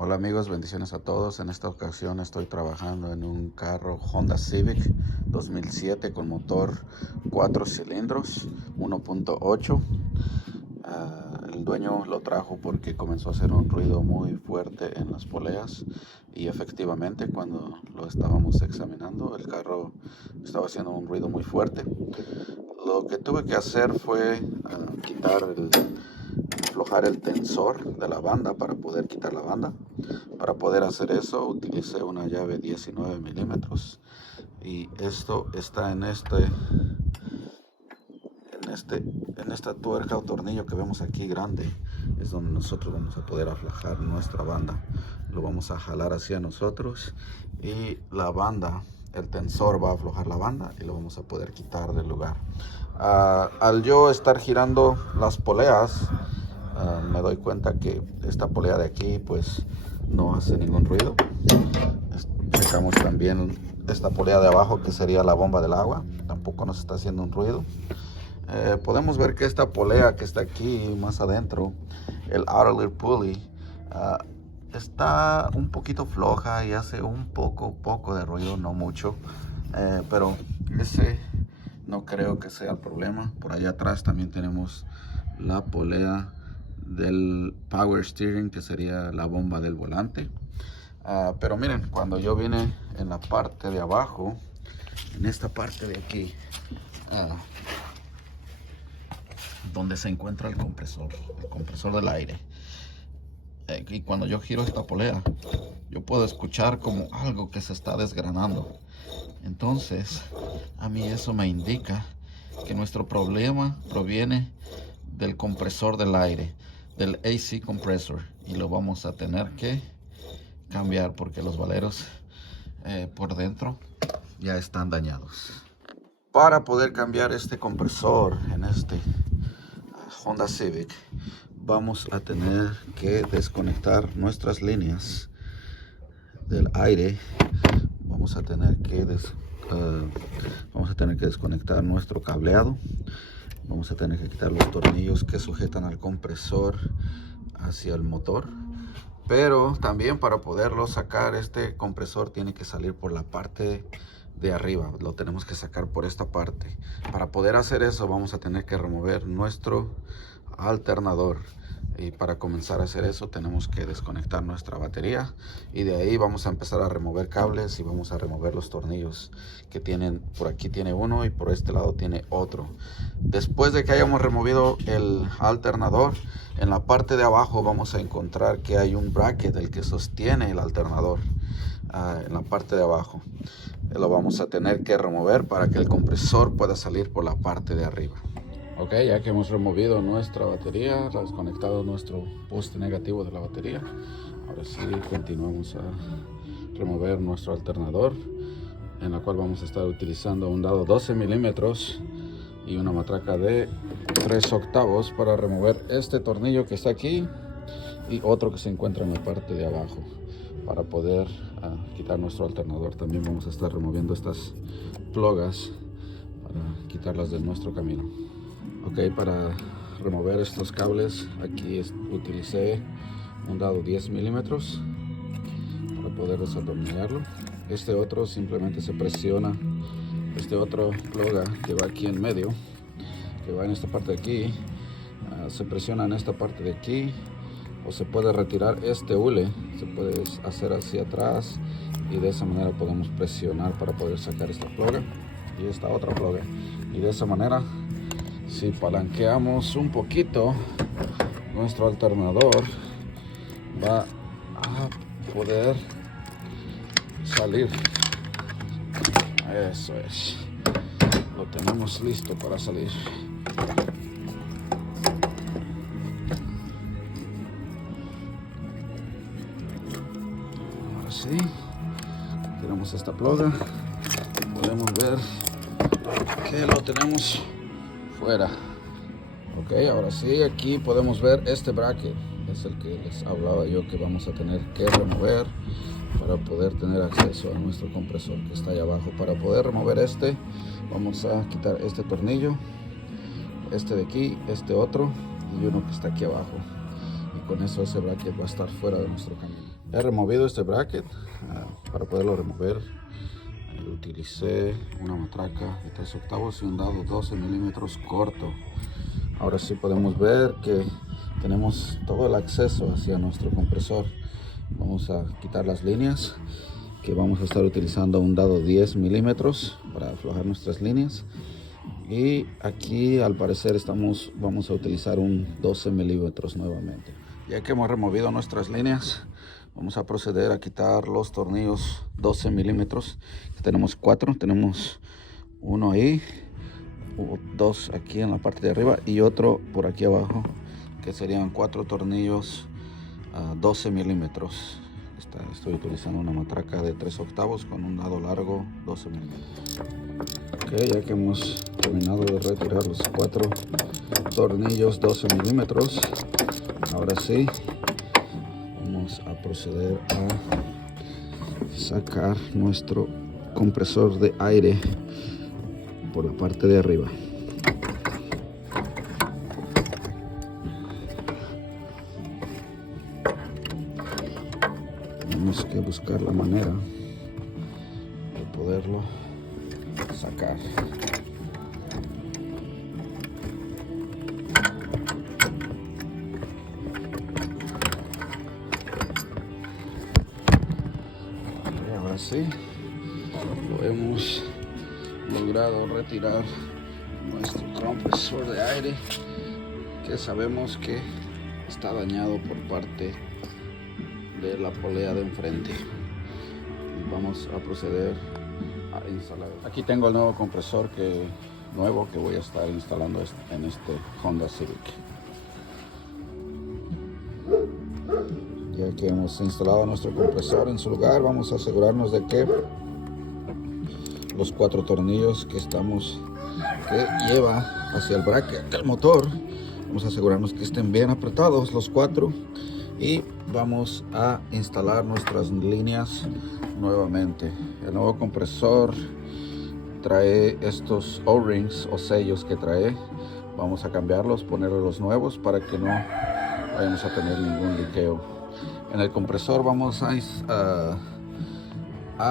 Hola amigos, bendiciones a todos. En esta ocasión estoy trabajando en un carro Honda Civic 2007 con motor 4 cilindros 1.8. El dueño lo trajo porque comenzó a hacer un ruido muy fuerte en las poleas y efectivamente cuando lo estábamos examinando el carro estaba haciendo un ruido muy fuerte. Lo que tuve que hacer fue aflojar el tensor de la banda para poder quitar la banda. Para poder hacer eso utilicé una llave 19 milímetros y esto está en esta tuerca o tornillo que vemos aquí grande. Es donde nosotros vamos a poder aflojar nuestra banda. Lo vamos a jalar hacia nosotros y la banda, el tensor va a aflojar la banda y lo vamos a poder quitar del lugar. Al yo estar girando las poleas, me doy cuenta que esta polea de aquí pues no hace ningún ruido. Checamos también esta polea de abajo, que sería la bomba del agua, tampoco nos está haciendo un ruido. Podemos ver que esta polea que está aquí más adentro, el outer lid pulley, está un poquito floja y hace un poco de ruido, no mucho, pero ese no creo que sea el problema. Por allá atrás también tenemos la polea del power steering, que sería la bomba del volante. Pero miren, cuando yo vine en la parte de abajo, en esta parte de aquí, donde se encuentra el compresor del aire, y cuando yo giro esta polea, yo puedo escuchar como algo que se está desgranando. Entonces, a mí eso me indica que nuestro problema proviene del compresor del aire, del AC compressor, y lo vamos a tener que cambiar porque los valeros por dentro ya están dañados. Para poder cambiar este compresor en este Honda Civic, vamos a tener que desconectar nuestras líneas del aire. Vamos a tener que desconectar nuestro cableado. Vamos a tener que quitar los tornillos que sujetan al compresor hacia el motor. Pero también para poderlo sacar, este compresor tiene que salir por la parte de arriba. Lo tenemos que sacar por esta parte. Para poder hacer eso vamos a tener que remover nuestro alternador. Y para comenzar a hacer eso tenemos que desconectar nuestra batería. Y de ahí vamos a empezar a remover cables y vamos a remover los tornillos que tienen. Por aquí tiene uno y por este lado tiene otro. Después de que hayamos removido el alternador, en la parte de abajo vamos a encontrar que hay un bracket, el que sostiene el alternador. En la parte de abajo lo vamos a tener que remover para que el compresor pueda salir por la parte de arriba. Ok, ya que hemos removido nuestra batería, desconectado nuestro poste negativo de la batería, ahora sí continuamos a remover nuestro alternador, en la cual vamos a estar utilizando un dado 12 milímetros y una matraca de 3/8 para remover este tornillo que está aquí y otro que se encuentra en la parte de abajo. Para poder quitar nuestro alternador también vamos a estar removiendo estas plugas para quitarlas de nuestro camino. Ok, para remover estos cables aquí utilicé un dado 10 milímetros para poder desatornillarlo. Este otro simplemente se presiona. Este otro pluga que va aquí en medio, que va en esta parte de aquí, se presiona en esta parte de aquí, o se puede retirar este hule, se puede hacer hacia atrás y de esa manera podemos presionar para poder sacar esta pluga y esta otra pluga. Y de esa manera, si palanqueamos un poquito, nuestro alternador va a poder salir. Eso es, lo tenemos listo para salir. Ahora sí, tenemos esta pluga, podemos ver que lo tenemos fuera. Ok, ahora sí, aquí podemos ver este bracket, es el que les hablaba yo que vamos a tener que remover para poder tener acceso a nuestro compresor que está ahí abajo. Para poder remover este, vamos a quitar este tornillo, este de aquí, este otro y uno que está aquí abajo. Y con eso ese bracket va a estar fuera de nuestro camino. He removido este bracket. Para poderlo remover utilicé una matraca de 3/8 y un dado 12 milímetros corto. Ahora sí podemos ver que tenemos todo el acceso hacia nuestro compresor. Vamos a quitar las líneas, que vamos a estar utilizando un dado 10 milímetros para aflojar nuestras líneas. Y aquí al parecer vamos a utilizar un 12 milímetros nuevamente. Ya que hemos removido nuestras líneas, vamos a proceder a quitar los tornillos 12 milímetros. Tenemos 4, tenemos uno ahí, 2 aquí en la parte de arriba y otro por aquí abajo, que serían 4 tornillos 12 milímetros. Estoy utilizando una matraca de 3/8 con un dado largo 12 milímetros. Ok, ya que hemos terminado de retirar los 4 tornillos 12 milímetros, ahora sí vamos a proceder a sacar nuestro compresor de aire por la parte de arriba. Tenemos que buscar la manera de poderlo sacar. Y ahora sí lo hemos logrado retirar nuestro compresor de aire, que sabemos que está dañado por parte de la polea de enfrente. Y vamos a proceder a instalar. Aquí tengo el nuevo compresor nuevo que voy a estar instalando en este Honda Civic. Ya que hemos instalado nuestro compresor en su lugar, vamos a asegurarnos de que los 4 tornillos que lleva hacia el bracket del motor, vamos a asegurarnos que estén bien apretados los 4, y vamos a instalar nuestras líneas nuevamente. El nuevo compresor trae estos O-rings o sellos que trae. Vamos a cambiarlos, ponerle los nuevos para que no vayamos a tener ningún liqueo. En el compresor vamos a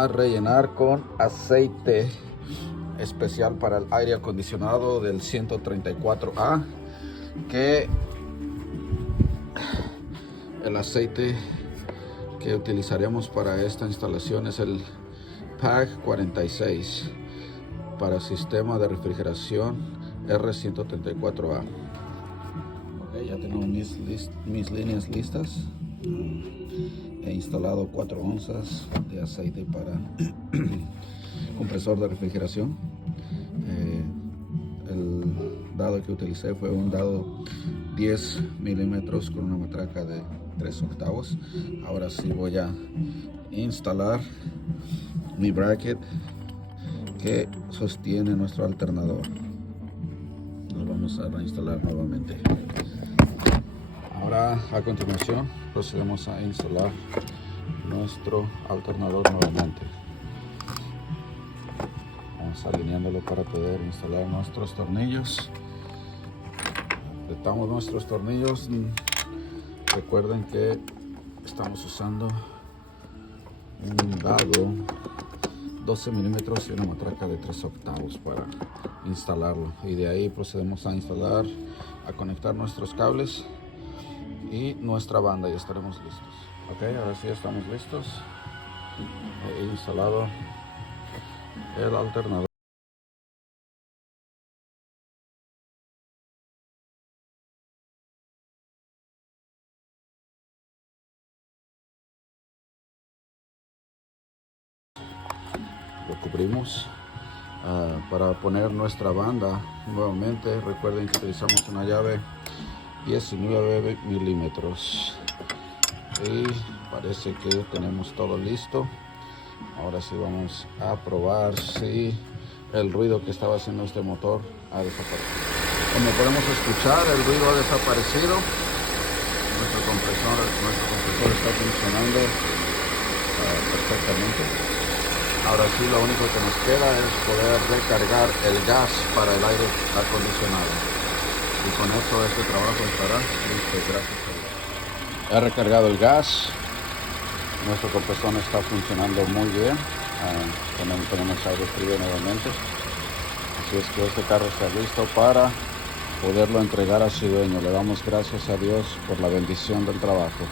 rellenar con aceite especial para el aire acondicionado del 134A, que el aceite que utilizaremos para esta instalación es el PAG 46 para sistema de refrigeración R134A. Okay, ya tengo mis líneas listas. He instalado 4 onzas de aceite para compresor de refrigeración. El dado que utilicé fue un dado 10 milímetros con una matraca de 3/8. Ahora sí voy a instalar mi bracket que sostiene nuestro alternador. Lo vamos a reinstalar nuevamente. Ahora, a continuación, procedemos a instalar nuestro alternador nuevamente. Vamos alineándolo para poder instalar nuestros tornillos. Apretamos nuestros tornillos. Recuerden que estamos usando un dado 12 milímetros y una matraca de 3/8 para instalarlo. Y de ahí procedemos a conectar nuestros cables y nuestra banda, y estaremos listos. Ok, ahora sí estamos listos. He instalado el alternador. Lo cubrimos. Para poner nuestra banda nuevamente, recuerden que utilizamos una llave 19 milímetros y parece que tenemos todo listo. Ahora sí vamos a probar si el ruido que estaba haciendo este motor ha desaparecido. Como podemos escuchar, el ruido ha desaparecido. Nuestro compresor está funcionando perfectamente. Ahora sí, lo único que nos queda es poder recargar el gas para el aire acondicionado. Y con eso este trabajo estará listo. Gracias a Dios. He recargado el gas. Nuestro compresor está funcionando muy bien. Tenemos aire frío nuevamente. Así es que este carro está listo para poderlo entregar a su dueño. Le damos gracias a Dios por la bendición del trabajo.